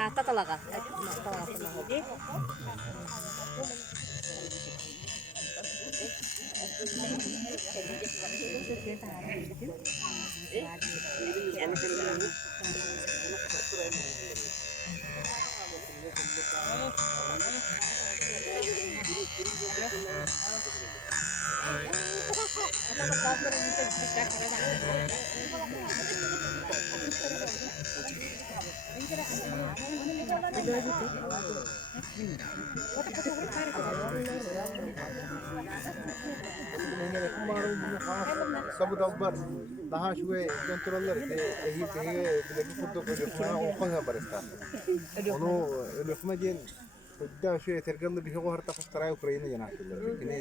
Nata talaga. Talaga sa mahudi. sabut akbar daha şuye kontroller ehi bilagi furdo ko khana o khana barista onu lukma jen da şuye tergal bi ho harta fastara ukraina yana kini